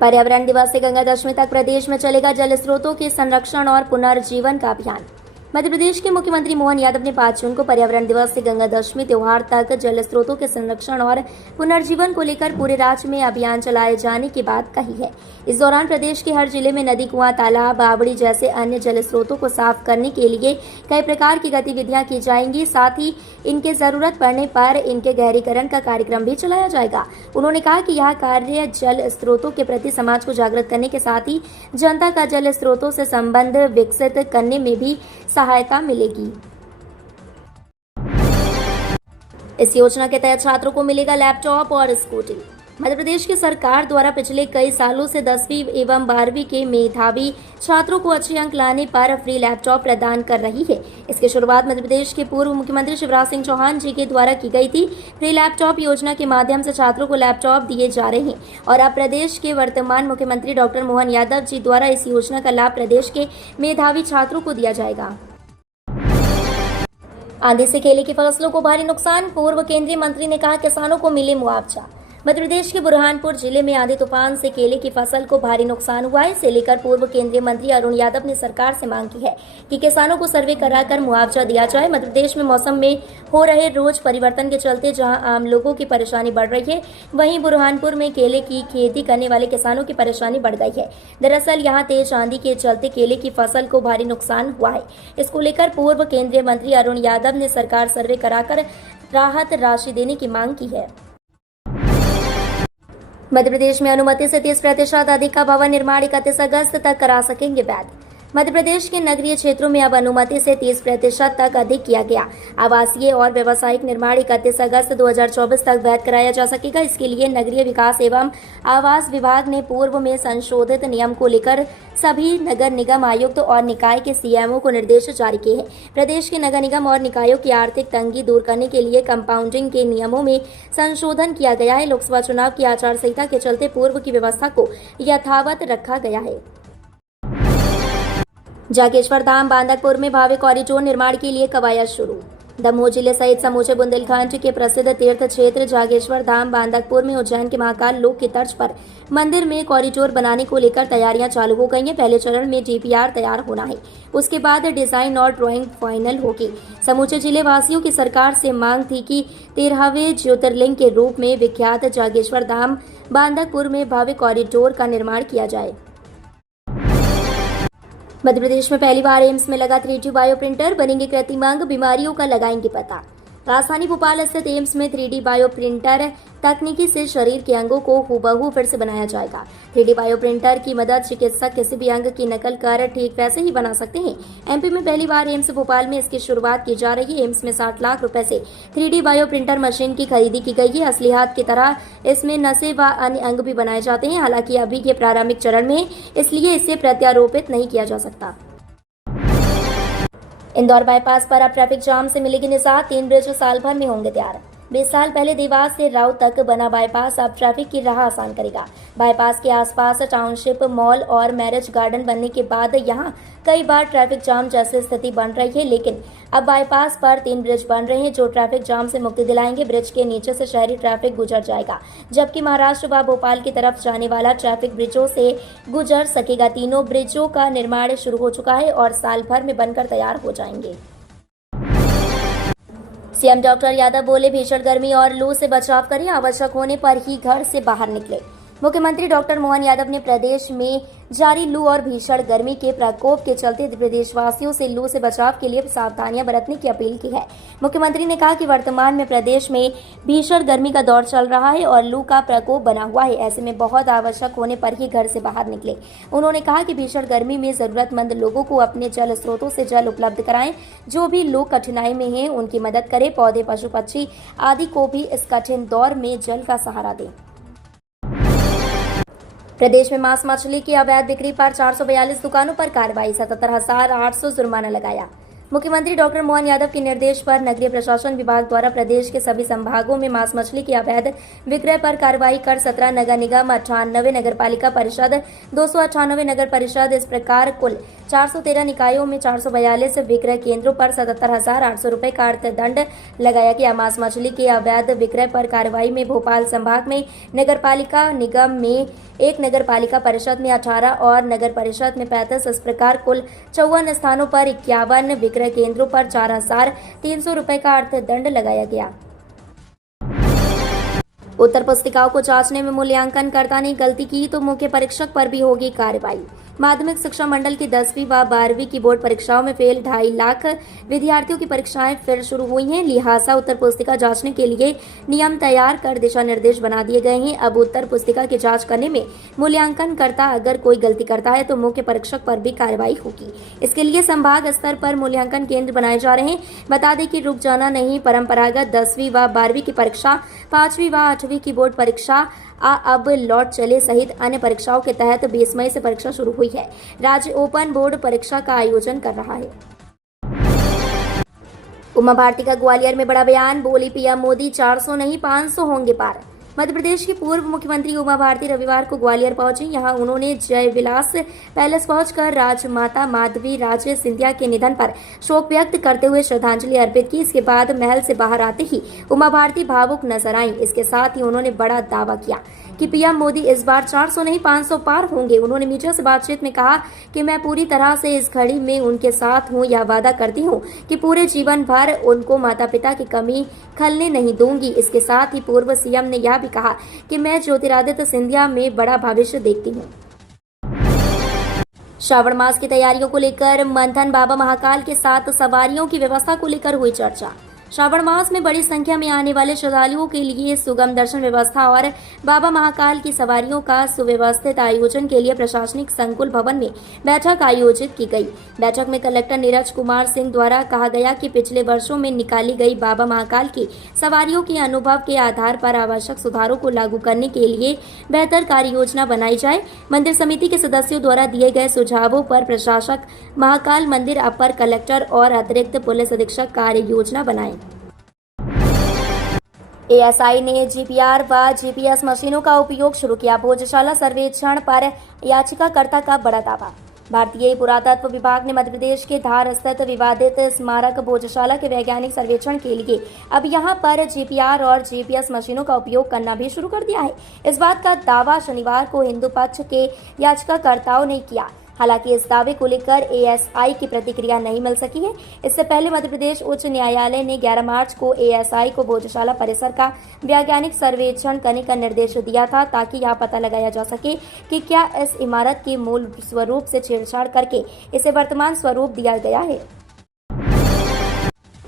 पर्यावरण दिवस से गंगा दशमी तक प्रदेश में चलेगा जल स्रोतों के संरक्षण और पुनर्जीवन का अभियान। मध्य प्रदेश के मुख्यमंत्री मोहन यादव ने 5 जून को पर्यावरण दिवस से गंगा दशमी त्योहार तक जल स्रोतों के संरक्षण और पुनर्जीवन को लेकर पूरे राज्य में अभियान चलाए जाने की बात कही है। इस दौरान प्रदेश के हर जिले में नदी, कुआं, तालाब, बावड़ी जैसे अन्य जल स्रोतों को साफ करने के लिए कई प्रकार की गतिविधियां की जाएंगी। साथ ही इनके जरूरत पड़ने पर इनके गहरीकरण का कार्यक्रम भी चलाया जाएगा। उन्होंने कहा कि यह कार्य जल स्रोतों के प्रति समाज को जागृत करने के साथ ही जनता का जल स्रोतों से संबंध विकसित करने में भी सहायता मिलेगी। इस योजना के तहत छात्रों को मिलेगा लैपटॉप और स्कूटी। मध्य प्रदेश की सरकार द्वारा पिछले कई सालों से 10वीं एवं 12वीं के मेधावी छात्रों को अच्छे अंक लाने पर फ्री लैपटॉप प्रदान कर रही है। इसकी शुरुआत मध्य प्रदेश के पूर्व मुख्यमंत्री शिवराज सिंह चौहान जी के द्वारा की गई थी। फ्री लैपटॉप योजना के माध्यम से छात्रों को लैपटॉप दिए जा रहे हैं और अब प्रदेश के वर्तमान मुख्यमंत्री डॉक्टर मोहन यादव जी द्वारा इस योजना का लाभ प्रदेश के मेधावी छात्रों को दिया जाएगा। आंधी से केले की फसलों को भारी नुकसान, पूर्व केंद्रीय मंत्री ने कहा किसानों को मिले मुआवजा। मध्य प्रदेश के बुरहानपुर जिले में आंधी तूफान से केले की फसल को भारी नुकसान हुआ है। इसे लेकर पूर्व केंद्रीय मंत्री अरुण यादव ने सरकार से मांग की है कि किसानों को सर्वे कराकर मुआवजा दिया जाए। मध्य प्रदेश में मौसम में हो रहे रोज परिवर्तन के चलते जहां आम लोगों की परेशानी बढ़ रही है, वहीं बुरहानपुर में केले की खेती करने वाले किसानों की परेशानी बढ़ गई है। दरअसल यहाँ तेज आंधी के चलते केले की फसल को भारी नुकसान हुआ है। इसको लेकर पूर्व केंद्रीय मंत्री अरुण यादव ने सरकार सर्वे कराकर राहत राशि देने की मांग की है। मध्य प्रदेश में अनुमति से 30% अधिक का भवन निर्माण 31 अगस्त तक करा सकेंगे वैध। मध्य प्रदेश के नगरीय क्षेत्रों में अब अनुमति से 30% तक अधिक किया गया आवासीय और व्यावसायिक निर्माण 31 अगस्त 2024 तक वैध कराया जा सकेगा। इसके लिए नगरीय विकास एवं आवास विभाग ने पूर्व में संशोधित नियम को लेकर सभी नगर निगम आयुक्त और निकाय के सीएमओ को निर्देश जारी किए हैं। प्रदेश के नगर निगम और निकायों की आर्थिक तंगी दूर करने के लिए कंपाउंडिंग के नियमों में संशोधन किया गया है। लोकसभा चुनाव की आचार संहिता के चलते पूर्व की व्यवस्था को यथावत रखा गया है। जागेश्वर धाम बांदकपुर में भव्य कॉरिडोर निर्माण के लिए कवायद शुरू। दमोह जिले सहित समूचे बुंदेलखंड के प्रसिद्ध तीर्थ क्षेत्र जागेश्वर धाम बांदकपुर में उज्जैन के महाकाल लोक की तर्ज पर मंदिर में कॉरिडोर बनाने को लेकर तैयारियां चालू हो गई हैं। पहले चरण में डीपीआर तैयार होना है, उसके बाद डिजाइन और ड्राइंग फाइनल होगी। समूचे जिले वासियों की सरकार से मांग थी कि 13वें ज्योतिर्लिंग के रूप में विख्यात जागेश्वर धाम बांदकपुर में भव्य कॉरिडोर का निर्माण किया जाए। मध्य प्रदेश में पहली बार एम्स में लगा 3D बायो प्रिंटर, बनेंगे कृत्रिमांग, बीमारियों का लगाएंगे पता। राजधानी भोपाल स्थित एम्स में 3D बायो प्रिंटर तकनीकी से शरीर के अंगों को हूबहू फिर से बनाया जाएगा। 3D बायो प्रिंटर की मदद चिकित्सक किसी भी अंग की नकल कर ठीक वैसे ही बना सकते हैं। एमपी में पहली बार एम्स भोपाल में इसकी शुरुआत की जा रही है। एम्स में 60 लाख रुपए से 3D बायो प्रिंटर मशीन की खरीदी की गई है। असली हाथ की तरह इसमें नसें व अन्य अंग भी बनाए जाते हैं। हालांकि अभी ये प्रारंभिक चरण में है, इसलिए इसे प्रत्यारोपित नहीं किया जा सकता। इंदौर बाईपास पर अब ट्रैफिक जाम से मिलेगी निजात। 3 ब्रिज साल भर में होंगे तैयार। 20 साल पहले देवास से राव तक बना बाईपास अब ट्रैफिक की राह आसान करेगा। बाईपास के आसपास टाउनशिप, मॉल और मैरिज गार्डन बनने के बाद यहां कई बार ट्रैफिक जाम जैसी स्थिति बन रही है, लेकिन अब बाईपास पर 3 ब्रिज बन रहे हैं जो ट्रैफिक जाम से मुक्ति दिलाएंगे। ब्रिज के नीचे से शहरी ट्रैफिक गुजर जाएगा, जबकि महाराष्ट्र व भोपाल की तरफ जाने वाला ट्रैफिक ब्रिजों से गुजर सकेगा। तीनों ब्रिजों का निर्माण शुरू हो चुका है और साल भर में बनकर तैयार हो जाएंगे। सीएम डॉक्टर यादव बोले, भीषण गर्मी और लू से बचाव करें, आवश्यक होने पर ही घर से बाहर निकले। मुख्यमंत्री डॉक्टर मोहन यादव ने प्रदेश में जारी लू और भीषण गर्मी के प्रकोप के चलते प्रदेशवासियों से लू से बचाव के लिए सावधानियां बरतने की अपील की है। मुख्यमंत्री ने कहा कि वर्तमान में प्रदेश में भीषण गर्मी का दौर चल रहा है और लू का प्रकोप बना हुआ है। ऐसे में बहुत आवश्यक होने पर ही घर से बाहर निकले। उन्होंने कहा कि भीषण गर्मी में जरूरतमंद लोगों को अपने जल स्रोतों से जल उपलब्ध कराएं। जो भी लोग कठिनाई में हैं उनकी मदद करें। पौधे, पशु पक्षी आदि को भी इस कठिन दौर में जल का सहारा दें। प्रदेश में मांस मछली की अवैध बिक्री पर 442 दुकानों पर कार्रवाई, 77,800 जुर्माना लगाया। मुख्यमंत्री डॉक्टर मोहन यादव के निर्देश पर नगरीय प्रशासन विभाग द्वारा प्रदेश के सभी संभागों में मांस मछली के अवैध विक्रय पर कार्रवाई कर 17 नगर निगम, 98 नगर पालिका परिषद, 298 नगर परिषद, इस प्रकार कुल 413 निकायों में 442 विक्रय केंद्रों पर 77,800 रुपए का अर्थदंड लगाया गया। मांस मछली के अवैध विक्रय पर कार्रवाई में भोपाल संभाग में नगर पालिका निगम में 1, नगर पालिका परिषद में 18 और नगर परिषद में 35, इस प्रकार कुल 54 स्थानों पर 51 विक्रय केंद्रों पर 4,300 रुपए का अर्थदंड लगाया गया। उत्तर पुस्तिकाओं को जांचने में मूल्यांकनकर्ता ने गलती की तो मुख्य परीक्षक पर भी होगी कार्रवाई। माध्यमिक शिक्षा मंडल की 10वीं व 12वीं की बोर्ड परीक्षाओं में फेल 2.5 लाख विद्यार्थियों की परीक्षाएं फिर शुरू हुई हैं। लिहाजा उत्तर पुस्तिका जांचने के लिए नियम तैयार कर दिशा निर्देश बना दिए गए हैं। अब उत्तर पुस्तिका की जांच करने में मूल्यांकनकर्ता अगर कोई गलती करता है तो मुख्य परीक्षक पर भी कार्रवाई होगी। इसके लिए संभाग स्तर पर मूल्यांकन केंद्र बनाए जा रहे हैं। बता दें कि रुक जाना नहीं, परंपरागत 10वीं व 12वीं की परीक्षा, 5वीं व 8वीं की बोर्ड परीक्षा अब लौट चले सहित अन्य परीक्षाओं के तहत 20 मई से परीक्षा शुरू हुई है। राज्य ओपन बोर्ड परीक्षा का आयोजन कर रहा है। उमा भारती का ग्वालियर में बड़ा बयान, बोली पीएम मोदी 400 नहीं 500 होंगे पार। मध्य प्रदेश की पूर्व मुख्यमंत्री उमा भारती रविवार को ग्वालियर पहुंची। यहां उन्होंने जय विलास पैलेस पहुंचकर राजमाता माधवी राजे सिंधिया के निधन पर शोक व्यक्त करते हुए श्रद्धांजलि अर्पित की। इसके बाद महल से बाहर आते ही उमा भारती भावुक नजर आईं। इसके साथ ही उन्होंने बड़ा दावा किया कि पीएम मोदी इस बार 400 नहीं 500 पार होंगे। उन्होंने मीडिया से बातचीत में कहा कि मैं पूरी तरह से इस घड़ी में उनके साथ हूं। यह वादा करती हूं कि पूरे जीवन भर उनको माता पिता की कमी खलने नहीं दूंगी। इसके साथ ही पूर्व सीएम ने यह भी कहा कि मैं ज्योतिरादित्य सिंधिया में बड़ा भविष्य देखती हूं। श्रावण मास की तैयारियों को लेकर मंथन, बाबा महाकाल के साथ सवारियों की व्यवस्था को लेकर हुई चर्चा। श्रावण मास में बड़ी संख्या में आने वाले श्रद्धालुओं के लिए सुगम दर्शन व्यवस्था और बाबा महाकाल की सवारियों का सुव्यवस्थित आयोजन के लिए प्रशासनिक संकुल भवन में बैठक आयोजित की गई। बैठक में कलेक्टर नीरज कुमार सिंह द्वारा कहा गया कि पिछले वर्षों में निकाली गई बाबा महाकाल की सवारियों के अनुभव के आधार पर आवश्यक सुधारों को लागू करने के लिए बेहतर कार्य योजना बनाई जाए। मंदिर समिति के सदस्यों द्वारा दिए गए सुझावों पर प्रशासक महाकाल मंदिर अपर कलेक्टर और अतिरिक्त पुलिस अधीक्षक कार्य योजना बनाए। एएसआई ने जीपीआर व जीपीएस मशीनों का उपयोग शुरू किया। भोजशाला सर्वेक्षण पर याचिकाकर्ता का बड़ा दावा। भारतीय पुरातत्व विभाग ने मध्य प्रदेश के धार स्थित विवादित स्मारक भोजशाला के वैज्ञानिक सर्वेक्षण के लिए अब यहां पर जीपीआर और जीपीएस मशीनों का उपयोग करना भी शुरू कर दिया है। इस बात का दावा शनिवार को हिंदू पक्ष के याचिकाकर्ताओं ने किया। हालांकि इस दावे को लेकर एएसआई की प्रतिक्रिया नहीं मिल सकी है। इससे पहले मध्य प्रदेश उच्च न्यायालय ने 11 मार्च को एएसआई को भोजशाला परिसर का वैज्ञानिक सर्वेक्षण करने का निर्देश दिया था ताकि यह पता लगाया जा सके कि क्या इस इमारत के मूल स्वरूप से छेड़छाड़ करके इसे वर्तमान स्वरूप दिया गया है।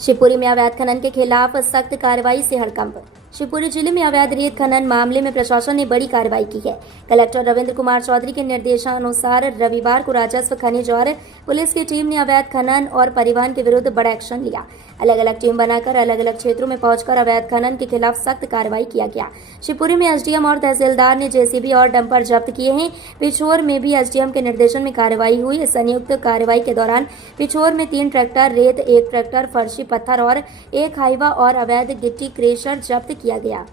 शिवपुरी में अवैध खनन के खिलाफ सख्त कार्रवाई से हड़कंप। शिवपुरी जिले में अवैध रेत खनन मामले में प्रशासन ने बड़ी कार्रवाई की है। कलेक्टर रविंद्र कुमार चौधरी के निर्देशानुसार रविवार को राजस्व, खनिज और पुलिस की टीम ने अवैध खनन और परिवहन के विरुद्ध बड़ा एक्शन लिया। अलग अलग टीम बनाकर अलग अलग क्षेत्रों में पहुंचकर अवैध खनन के खिलाफ सख्त कार्रवाई किया गया। शिवपुरी में एसडीएम और तहसीलदार ने जेसीबी और डंपर जब्त किए हैं। पिछोर में भी एसडीएम के निर्देशन में कार्रवाई हुई। संयुक्त कार्रवाई के दौरान पिछोर में 3 ट्रैक्टर रेत, 1 ट्रैक्टर फर्शी पत्थर और 1 हाइवा और अवैध गिट्टी क्रेशर जब्त किया गया।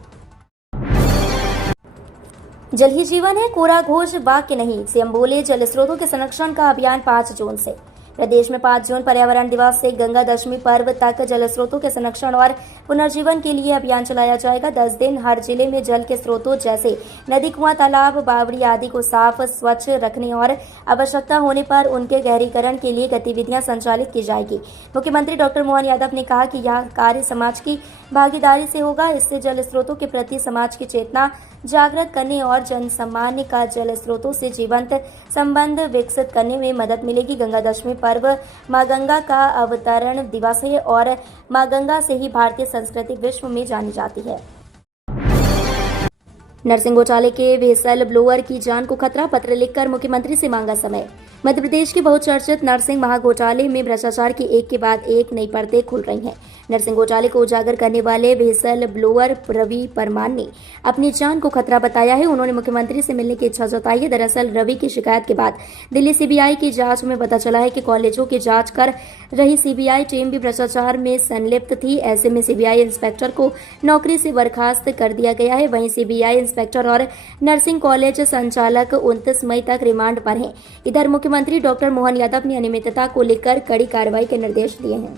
जल ही जीवन है, कोरा घोष वाक्य नहीं। सीएम बोले, जल स्रोतों के संरक्षण का अभियान 5 जून से। प्रदेश में 5 जून पर्यावरण दिवस से गंगा दशमी पर्व तक जल स्रोतों के संरक्षण और पुनर्जीवन के लिए अभियान चलाया जाएगा। 10 दिन हर जिले में जल के स्रोतों जैसे नदी, कुआं, तालाब, बावड़ी आदि को साफ स्वच्छ रखने और आवश्यकता होने पर उनके गहरीकरण के लिए गतिविधियां संचालित की जाएगी। मुख्यमंत्री डॉक्टर मोहन यादव ने कहा कि यह कार्य समाज की भागीदारी से होगा। इससे जल स्रोतों के प्रति समाज की चेतना जागृत करने और जनसामान्य का जल स्रोतों से जीवंत संबंध विकसित करने में मदद मिलेगी। गंगा दशमी पर्व मां गंगा का अवतरण दिवस है और मां गंगा से ही भारतीय संस्कृति विश्व में जानी जाती है। नर्सिंग घोटाले के व्हिसल ब्लोअर की जान को खतरा, पत्र लिखकर मुख्यमंत्री से मांगा समय। मध्य प्रदेश के बहुचर्चित नर्सिंग महाघोटाले में भ्रष्टाचार की एक के बाद एक नई परतें खुल रही हैं। नर्सिंग घोटाले को उजागर करने वाले व्हिसल ब्लोअर रवि परमार ने अपनी जान को खतरा बताया है। उन्होंने मुख्यमंत्री से मिलने की इच्छा जताई है। दरअसल रवि की शिकायत के बाद दिल्ली सीबीआई की जांच में पता चला है कि कॉलेजों की जांच कर रही सीबीआई टीम भी भ्रष्टाचार में संलिप्त थी। ऐसे में सीबीआई इंस्पेक्टर को नौकरी से बर्खास्त कर दिया गया है। वहीं सीबीआई इंस्पेक्टर और नर्सिंग कॉलेज संचालक 29 मई तक रिमांड पर हैं। इधर मुख्यमंत्री डॉक्टर मोहन यादव ने अनियमितता को लेकर कड़ी कार्रवाई के निर्देश दिए हैं।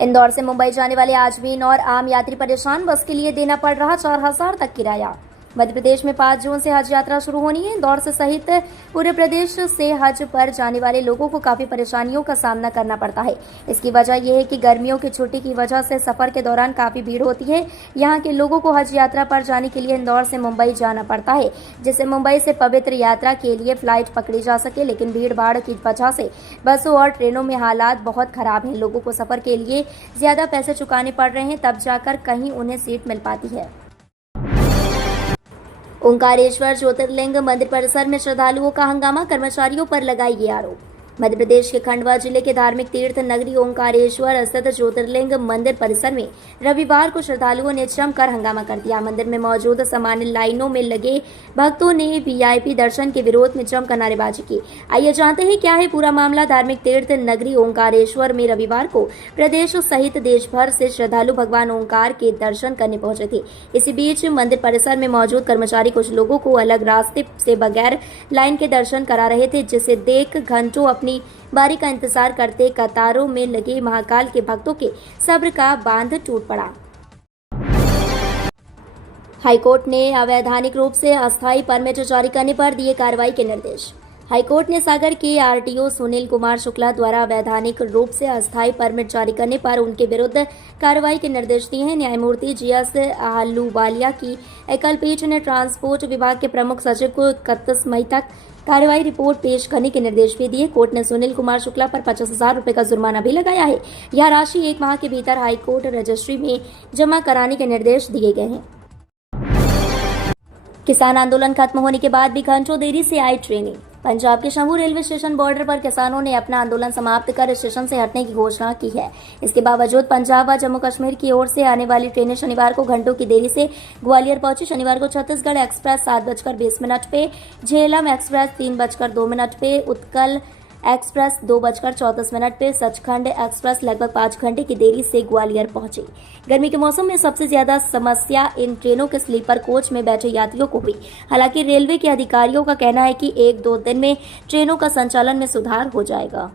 इंदौर से मुंबई जाने वाले आजमीन और आम यात्री परेशान, बस के लिए देना पड़ रहा 4,000 तक किराया। मध्य प्रदेश में 5 जून से हज यात्रा शुरू होनी है। इंदौर से सहित पूरे प्रदेश से हज पर जाने वाले लोगों को काफी परेशानियों का सामना करना पड़ता है। इसकी वजह यह है कि गर्मियों की छुट्टी की वजह से सफर के दौरान काफी भीड़ होती है। यहाँ के लोगों को हज यात्रा पर जाने के लिए इंदौर से मुंबई जाना पड़ता है, जिससे मुंबई से पवित्र यात्रा के लिए फ्लाइट पकड़ी जा सके। लेकिन भीड़ भाड़ की वजह से बसों और ट्रेनों में हालात बहुत खराब हैं। लोगों को सफर के लिए ज्यादा पैसे चुकाने पड़ रहे हैं, तब जाकर कहीं उन्हें सीट मिल पाती है। ओंकारेश्वर ज्योतिर्लिंग मंदिर परिसर में श्रद्धालुओं का हंगामा, कर्मचारियों पर लगाई ये आरोप। मध्य प्रदेश के खंडवा जिले के धार्मिक तीर्थ नगरी ओंकारेश्वर स्थित ज्योतिर्लिंग मंदिर परिसर में रविवार को श्रद्धालुओं ने जमकर हंगामा कर दिया। मंदिर में मौजूद सामान्य लाइनों में लगे भक्तों ने वीआईपी दर्शन के विरोध में जमकर नारेबाजी की। आइए जानते हैं क्या है पूरा मामला। धार्मिक तीर्थ नगरी ओंकारेश्वर में रविवार को प्रदेश सहित देश भर से श्रद्धालु भगवान ओंकार के दर्शन करने पहुंचे थे। इसी बीच मंदिर परिसर में मौजूद कर्मचारी कुछ लोगों को अलग रास्ते से बगैर लाइन के दर्शन करा रहे थे, जिसे देख घंटों अपनी बारी का इंतजार करते कतारों में लगे महाकाल के भक्तों के सब्र का बांध टूट पड़ा। हाईकोर्ट ने अवैधानिक रूप से अस्थायी परमिट जारी करने पर दिए कार्रवाई के निर्देश। हाईकोर्ट ने सागर के आरटीओ सुनील कुमार शुक्ला द्वारा अवैधानिक रूप से अस्थायी परमिट जारी करने पर उनके विरुद्ध कार्रवाई के निर्देश दिए हैं। न्यायमूर्ति जीएस आहलूवालिया की एकल पीठ ने ट्रांसपोर्ट विभाग के प्रमुख सचिव को 31 मई तक कार्रवाई रिपोर्ट पेश करने के निर्देश भी दिए। कोर्ट ने सुनील कुमार शुक्ला पर 50,000 रुपए का जुर्माना भी लगाया है। यह राशि 1 माह के भीतर हाईकोर्ट रजिस्ट्री में जमा कराने के निर्देश दिए गए हैं। किसान आंदोलन खत्म होने के बाद भी घंटों देरी से आई ट्रेनें। पंजाब के शंभू रेलवे स्टेशन बॉर्डर पर किसानों ने अपना आंदोलन समाप्त कर स्टेशन से हटने की घोषणा की है। इसके बावजूद पंजाब व जम्मू कश्मीर की ओर से आने वाली ट्रेनें शनिवार को घंटों की देरी से ग्वालियर पहुंची। शनिवार को छत्तीसगढ़ एक्सप्रेस 7:20 पे, झेलम एक्सप्रेस 3:02 पे, उत्कल एक्सप्रेस 2:34 पे, सचखंड एक्सप्रेस लगभग 5 घंटे की देरी से ग्वालियर पहुंची। गर्मी के मौसम में सबसे ज्यादा समस्या इन ट्रेनों के स्लीपर कोच में बैठे यात्रियों को हुई। हालांकि रेलवे के अधिकारियों का कहना है कि 1-2 दिन में ट्रेनों का संचालन में सुधार हो जाएगा।